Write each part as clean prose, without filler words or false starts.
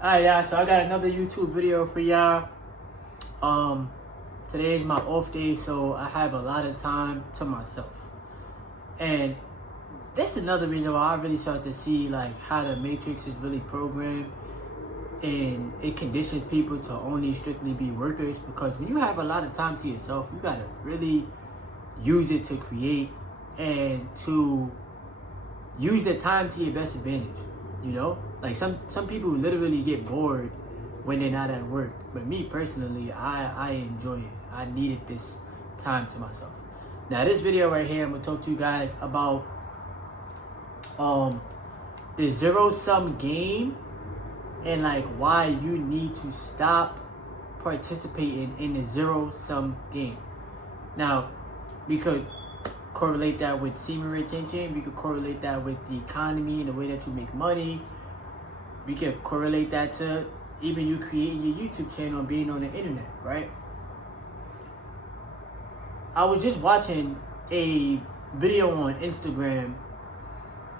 Alright, y'all, so I got another YouTube video for y'all. Today is my off day, so I have a lot of time to myself. And this is another reason why I really start to see like how the Matrix is really programmed, and it conditions people to only strictly be workers. Because when you have a lot of time to yourself, you gotta really use it to create and to use the time to your best advantage. You know, like some people literally get bored when they're not at work, but me personally, I enjoy it. I needed this time to myself. Now this video right here, I'm gonna talk to you guys about the zero sum game, and like why you need to stop participating in the zero sum game. Now we could correlate that with semen retention. We could correlate that with the economy and the way that you make money. We could correlate that to even you creating your YouTube channel and being on the internet, right? I was just watching a video on Instagram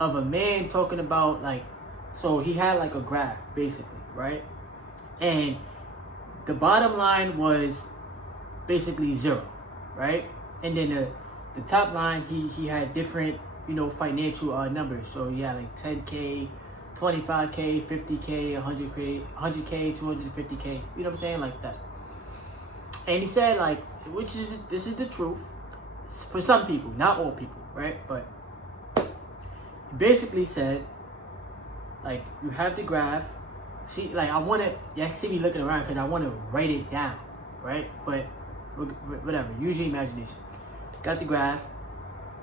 of a man talking about so he had like a graph basically, right? And the bottom line was basically zero, right? And then the top line, he had different, financial numbers. So he had like 10K, 25K, 50K, 100K, 250K. You know what I'm saying? Like that. And he said this is the truth for some people, not all people, right? But he basically said, you have the graph. See, you see me looking around because I want to write it down, right? But whatever, use your imagination. Got the graph.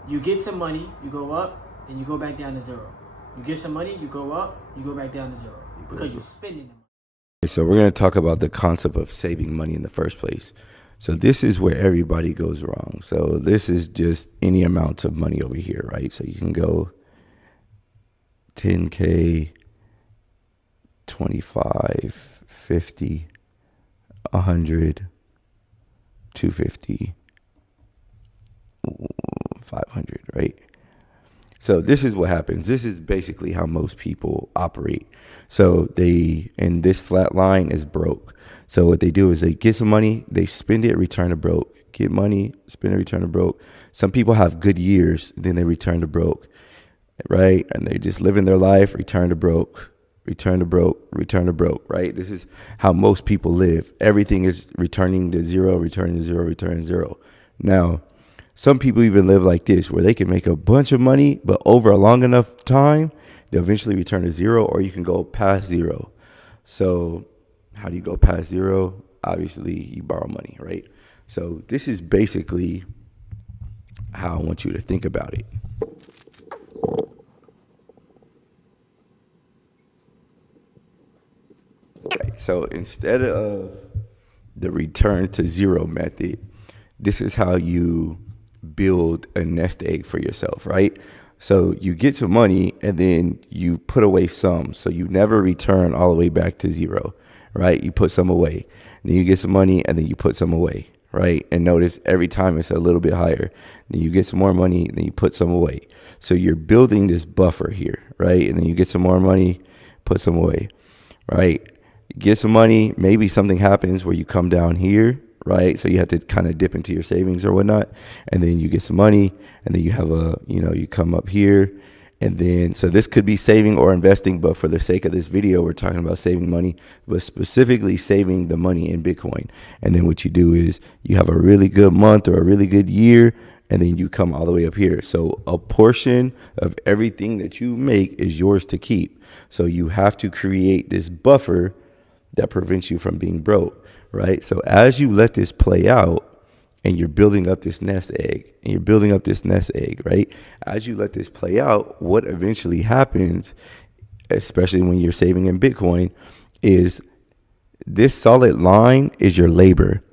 You get some money, you go up, and you go back down to zero. You get some money, you go up, you go back down to zero because you're spending the money. So we're going to talk about the concept of saving money in the first place. So this is where everybody goes wrong. So this is just any amount of money over here, right? So you can go 10K, 25, 50, 100, 250, 500, right? So this is what happens. This is basically how most people operate. So and this flat line is broke. So what they do is they get some money, they spend it, return to broke. Get money, spend it, return to broke. Some people have good years, then they return to broke, right? And they just living their life, return to broke, return to broke, return to broke, right? This is how most people live. Everything is returning to zero, returning to zero, returning to zero. Now, some people even live like this, where they can make a bunch of money, but over a long enough time, they'll eventually return to zero, or you can go past zero. So how do you go past zero? Obviously, you borrow money, right? So this is basically how I want you to think about it. Okay, so instead of the return to zero method, this is how you build a nest egg for yourself, right? So you get some money and then you put away some. So you never return all the way back to zero, right? You put some away. Then you get some money and then you put some away, right? And notice every time it's a little bit higher. Then you get some more money, then you put some away. So you're building this buffer here, right? And then you get some more money, put some away, right? You get some money, maybe something happens where you come down here, right? So you have to kind of dip into your savings or whatnot. And then you get some money and then you have you come up here. And then, so this could be saving or investing, but for the sake of this video, we're talking about saving money, but specifically saving the money in Bitcoin. And then what you do is you have a really good month or a really good year, and then you come all the way up here. So a portion of everything that you make is yours to keep. So you have to create this buffer that prevents you from being broke, right? So as you let this play out and you're building up this nest egg right? As you let this play out, what eventually happens, especially when you're saving in Bitcoin, is this solid line is your labor,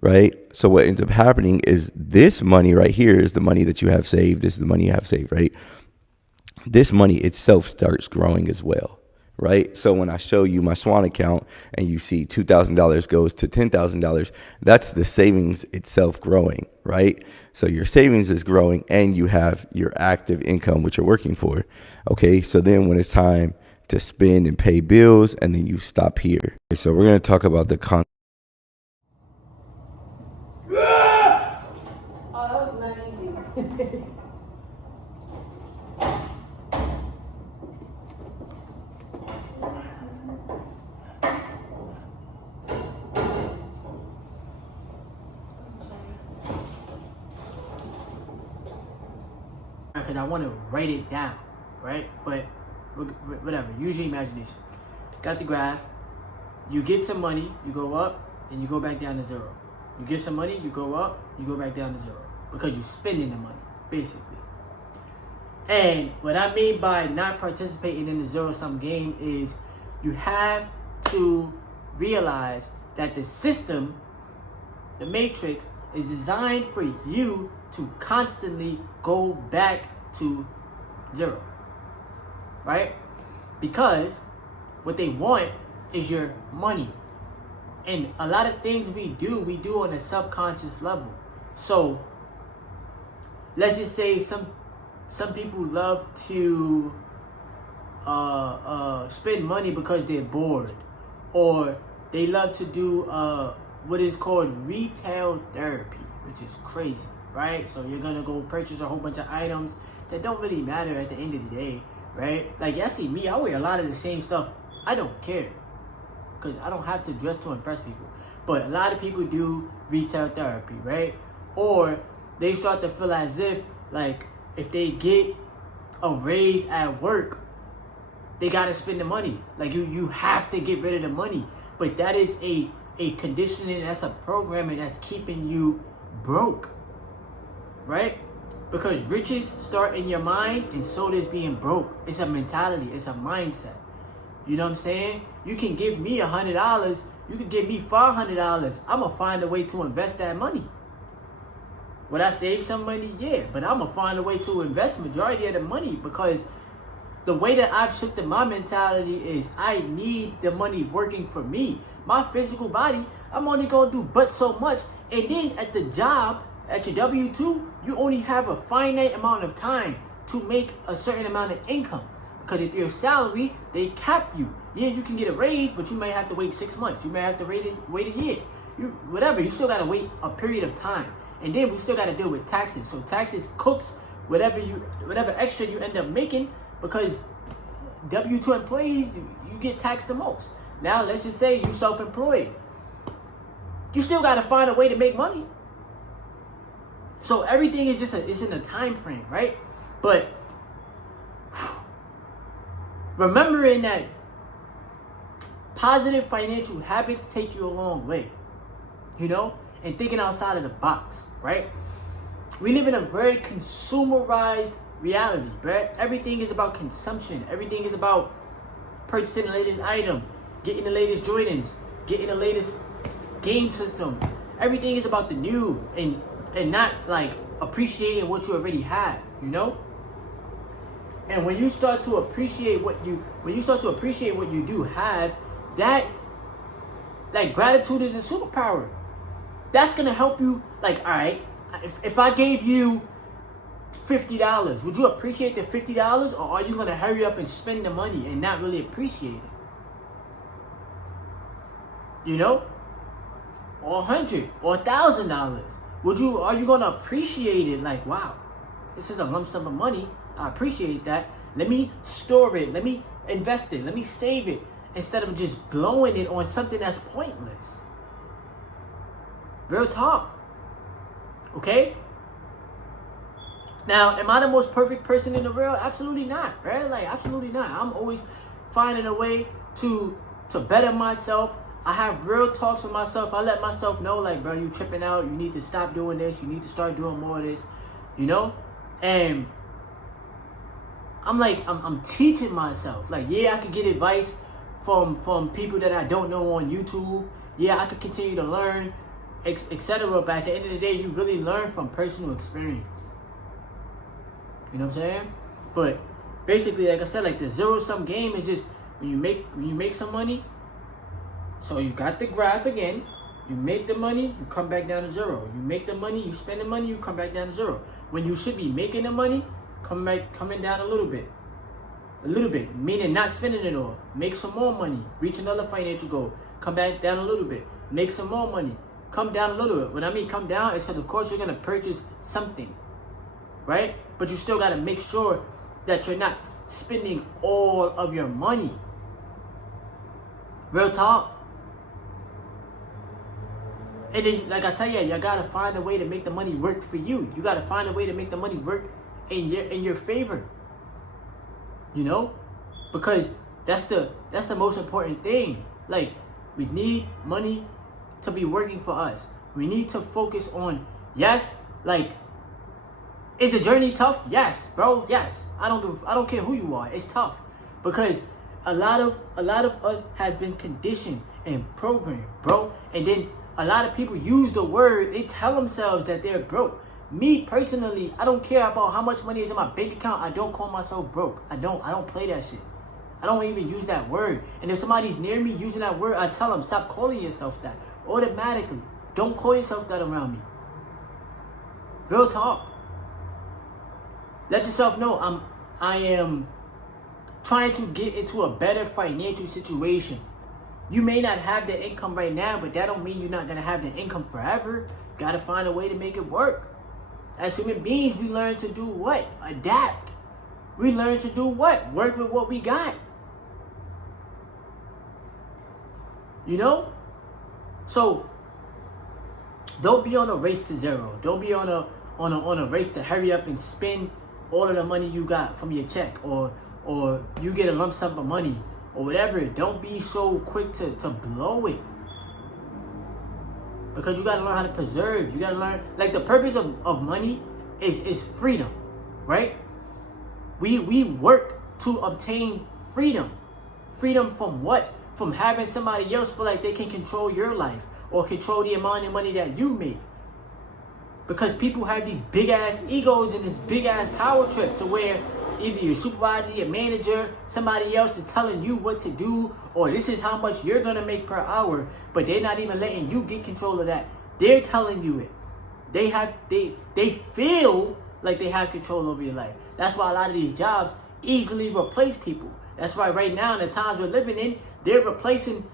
right? So what ends up happening is this money right here is the money that you have saved. This is the money you have saved, right? This money itself starts growing as well, right? So when I show you my Swan account and you see $2,000 goes to $10,000, that's the savings itself growing, right? So your savings is growing and you have your active income, which you're working for. Okay, so then when it's time to spend and pay bills, and then you stop here. So we're going to talk about the Oh, that was not easy. Because I want to write it down, right? But whatever, use your imagination. Got the graph. You get some money, you go up, and you go back down to zero. You get some money, you go up, you go back down to zero. Because you're spending the money, basically. And what I mean by not participating in the zero-sum game is you have to realize that the system, the matrix, is designed for you to constantly go back to zero, right? Because what they want is your money. And a lot of things we do on a subconscious level. So let's just say some people love to spend money because they're bored, or they love to do what is called retail therapy, which is crazy, right? So you're gonna go purchase a whole bunch of items that don't really matter at the end of the day, right? Like, y'all see me, I wear a lot of the same stuff. I don't care, because I don't have to dress to impress people. But a lot of people do retail therapy, right? Or they start to feel as if they get a raise at work, they gotta spend the money. Like, you have to get rid of the money. But that is a conditioning, that's a programming that's keeping you broke, right? Because riches start in your mind, and so does being broke. It's a mentality, it's a mindset. You know what I'm saying? You can give me $100, you can give me $500. I'm gonna find a way to invest that money. Would I save some money? Yeah, but I'm gonna find a way to invest majority of the money, because the way that I've shifted my mentality is I need the money working for me. My physical body, I'm only gonna do but so much. And then at the job, at your W-2, you only have a finite amount of time to make a certain amount of income. Because if you're salary, they cap you. Yeah, you can get a raise, but you may have to wait 6 months. You may have to wait a year. You still gotta wait a period of time. And then we still gotta deal with taxes. So taxes cooks whatever extra you end up making, because W-2 employees, you get taxed the most. Now let's just say you're self-employed. You still gotta find a way to make money. So everything is just it's in a time frame, right? But remembering that positive financial habits take you a long way, you know, and thinking outside of the box, right? We live in a very consumerized reality, right? Everything is about consumption. Everything is about purchasing the latest item, getting the latest Jordans, getting the latest game system. Everything is about the new and not like appreciating what you already have, you know? And when you start to appreciate what you do have, that, like, gratitude is a superpower. That's gonna help you. Like, all right, if I gave you $50, would you appreciate the $50, or are you gonna hurry up and spend the money and not really appreciate it? You know, or $100 or $1,000. Are you gonna appreciate it? Like, wow, this is a lump sum of money. I appreciate that. Let me store it. Let me invest it. Let me save it, instead of just blowing it on something that's pointless. Real talk. Okay? Now, am I the most perfect person in the world? Absolutely not, right? Like, absolutely not. I'm always finding a way to better myself. I have real talks with myself. I let myself know, like, bro, you tripping out. You need to stop doing this. You need to start doing more of this, you know? And I'm like, I'm teaching myself. Like, yeah, I could get advice from people that I don't know on YouTube. Yeah, I could continue to learn, etc. But at the end of the day, you really learn from personal experience. You know what I'm saying? But basically, like I said, like, the zero-sum game is just when you make some money. So you got the graph again. You make the money, you come back down to zero. You make the money, you spend the money, you come back down to zero. When you should be making the money, coming down a little bit. A little bit, meaning not spending it all. Make some more money. Reach another financial goal. Come back down a little bit. Make some more money. Come down a little bit. When I mean come down, it's because of course you're going to purchase something. Right? But you still got to make sure that you're not spending all of your money. Real talk. And then, like I tell you, you got to find a way to make the money work for you. You got to find a way to make the money work in your favor. You know, because that's the most important thing. Like, we need money to be working for us. We need to focus on, yes, like, is the journey tough? Yes, bro. Yes. I don't care who you are. It's tough because a lot of us has been conditioned and programmed, bro. And then a lot of people use the word. They tell themselves that they're broke. Me personally, I don't care about how much money is in my bank account. I don't call myself broke. I don't play that shit. I don't even use that word. And if somebody's near me using that word, I tell them, stop calling yourself that. Automatically. Don't call yourself that around me. Real talk. Let yourself know I am trying to get into a better financial situation. You may not have the income right now, but that don't mean you're not going to have the income forever. Got to find a way to make it work. As human beings, we learn to do what? Adapt. We learn to do what? Work with what we got. You know? So, don't be on a race to zero. Don't be on a race to hurry up and spend all of the money you got from your check, or you get a lump sum of money, or whatever. Don't be so quick to blow it. Because you got to learn how to preserve. You got to learn, like, the purpose of money is freedom, right? We work to obtain freedom. Freedom from what? From having somebody else feel like they can control your life or control the amount of money that you make. Because people have these big ass egos and this big ass power trip to where either your supervisor, your manager, somebody else is telling you what to do, or this is how much you're gonna make per hour, but they're not even letting you get control of that. They're telling you it. They feel like they have control over your life. That's why a lot of these jobs easily replace people. That's why right now in the times we're living in, they're replacing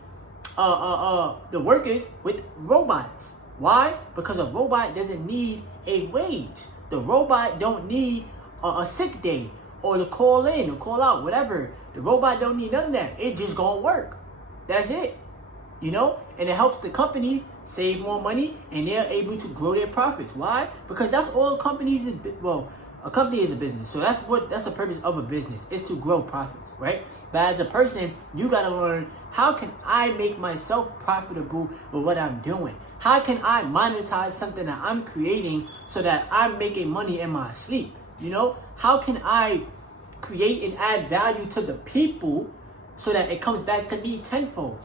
the workers with robots. Why? Because a robot doesn't need a wage. The robot don't need a sick day or to call in or call out, whatever. The robot don't need none of that. It just gonna work. That's it. You know? And it helps the companies save more money and they're able to grow their profits. Why? Because that's all companies a company is a business. So that's the purpose of a business, is to grow profits, right? But as a person, you gotta learn, how can I make myself profitable with what I'm doing? How can I monetize something that I'm creating so that I'm making money in my sleep? You know, how can I create and add value to the people so that it comes back to me tenfold?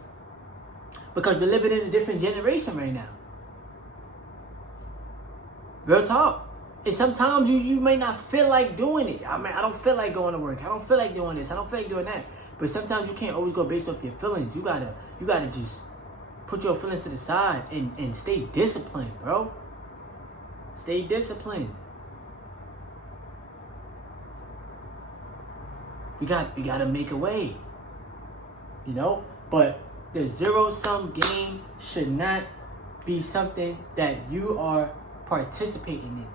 Because we're living in a different generation right now. Real talk. And sometimes you may not feel like doing it. I mean, I don't feel like going to work. I don't feel like doing this. I don't feel like doing that. But sometimes you can't always go based off your feelings. You gotta just put your feelings to the side and stay disciplined, bro. Stay disciplined. We gotta make a way. You know? But the zero-sum game should not be something that you are participating in.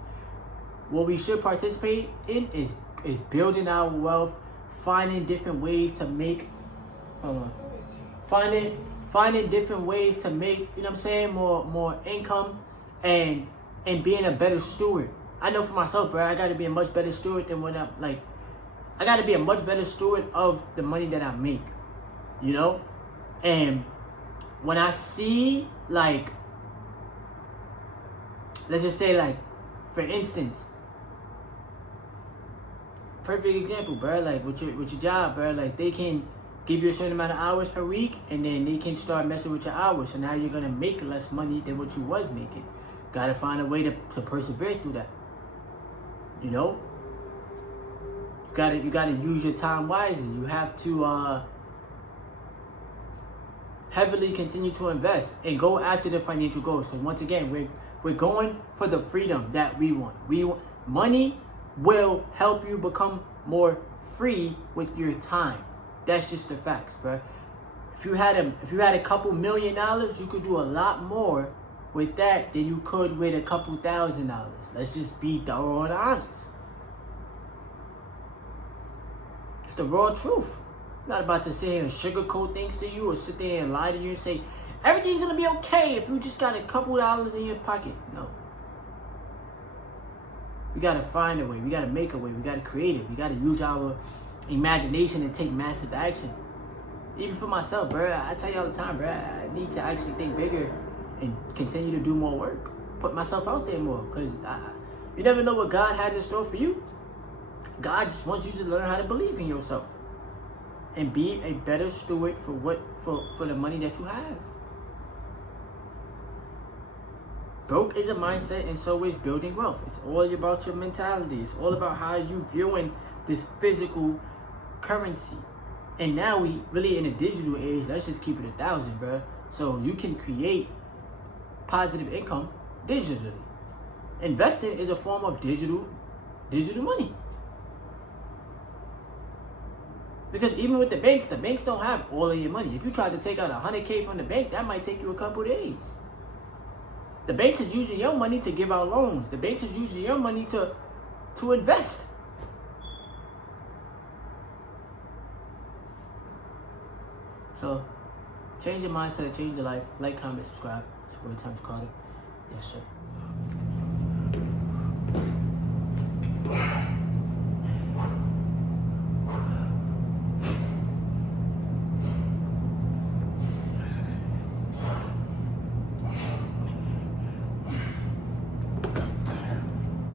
What we should participate in is building our wealth, finding different ways to make, finding different ways to make, you know what I'm saying, more income, and being a better steward. I know for myself, bro, I got to be a much better steward than I got to be a much better steward of the money that I make, you know? And when I see, like, let's just say, like, for instance, perfect example, bro, like with your job, bro, like they can give you a certain amount of hours per week and then they can start messing with your hours. So now you're going to make less money than what you was making. Got to find a way to persevere through that. You know? You got to use your time wisely. You have to heavily continue to invest and go after the financial goals. Because once again, we're going for the freedom that we want. Money will help you become more free with your time. That's just the facts, bro. If you had a couple $1 million, you could do a lot more with that than you could with a couple $1,000. Let's just be thorough and honest. It's the raw truth. I'm not about to sit here and sugarcoat things to you or sit there and lie to you and say everything's gonna be okay if you just got a couple dollars in your pocket. No. We gotta find a way. We gotta make a way. We gotta create it. We gotta use our imagination and take massive action. Even for myself, bro, I tell you all the time, bro, I need to actually think bigger and continue to do more work. Put myself out there more, because you never know what God has in store for you. God just wants you to learn how to believe in yourself and be a better steward for the money that you have. Broke is a mindset, and so is building wealth. It's all about your mentality. It's all about how you viewing this physical currency. And now we really in a digital age. Let's just keep it 1,000, bro. So you can create positive income digitally. Investing is a form of digital money. Because even with the banks don't have all of your money. If you try to take out $100K from the bank, that might take you a couple days. The banks is using your money to give out loans. The banks is using your money to invest. So, change your mindset, change your life. Like, comment, subscribe. It's your boy, Terrence Carter. Yes, sir.